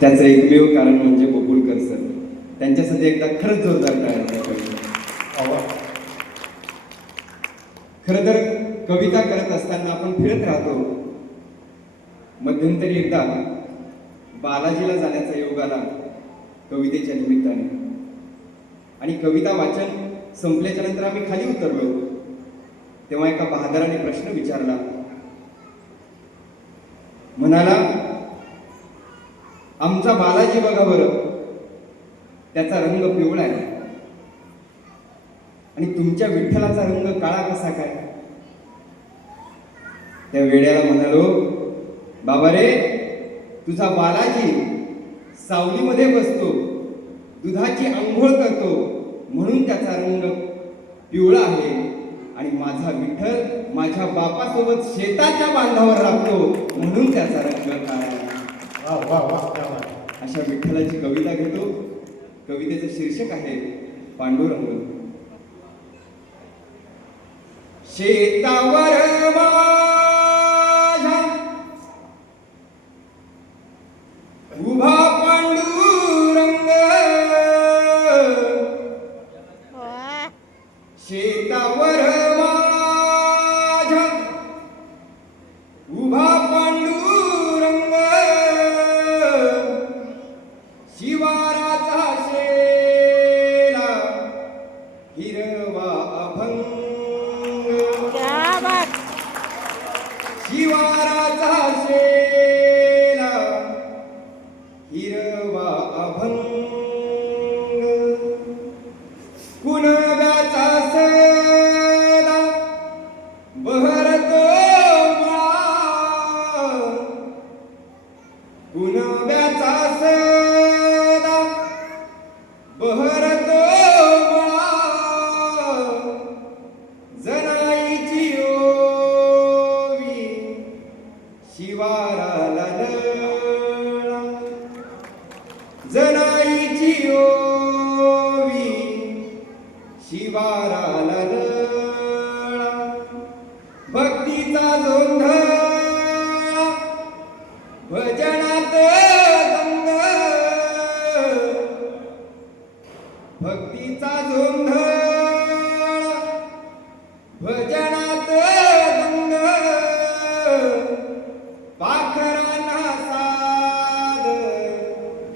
त्याचं एकमेव कारण म्हणजे बबुलकर सर. त्यांच्यासाठी एकदा खरंच जोरदार टाळ्या खरं तर कविता करत असताना आपण फिरत राहतो. मध्यंतरी एकदा बालाजीला जाण्याचा योग आला कवितेच्या निमित्ताने. आणि कविता वाचन संपल्याच्या नंतर आम्ही खाली उतरलो. तेव्हा एका बहादराने प्रश्न विचारला. म्हणाला आमचा बालाजी बघा बरं. त्याचा रंग पिवळा आहे. आणि तुमच्या विठ्ठलाचा रंग काळा कसा काय? त्या वेड्याला म्हणालो बाबा रे तुझा बालाजी सावलीमध्ये बसतो. दुधाची आंघोळ करतो. म्हणून त्याचा रंग पिवळा आहे. आणि माझा विठ्ठल माझ्या बापासोबत शेताच्या बांधावर राहतो म्हणून त्याचा रंग काळा अशा विठ्ठलाची कविता घेतो. कवितेचं शीर्षक आहे पांडुरंग. शेतावर उभा पांडुरंग. शेतावर अभंग. शिवाराचा शेला हिरवा अभंग. कुणब्याचा सदा बहरतो मळा. जनाईची ओवी शिवाराला भक्तीचा जोंधळा भजनात दंग भक्तीचा जोंधळा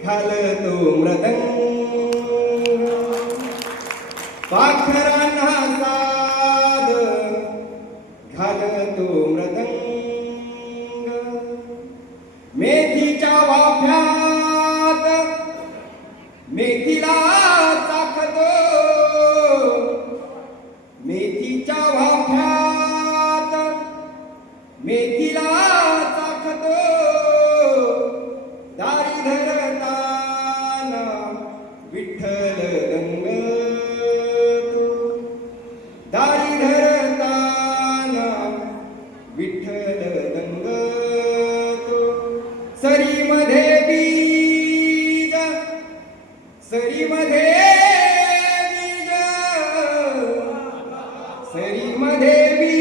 हाल तो मृदंग. पाखरांना साद घाल तो मृदंग. मेथीच्या वाफ्यात मेथीला चाखतो. मेथीच्या वाफ्यात मेथी சரிமதேவி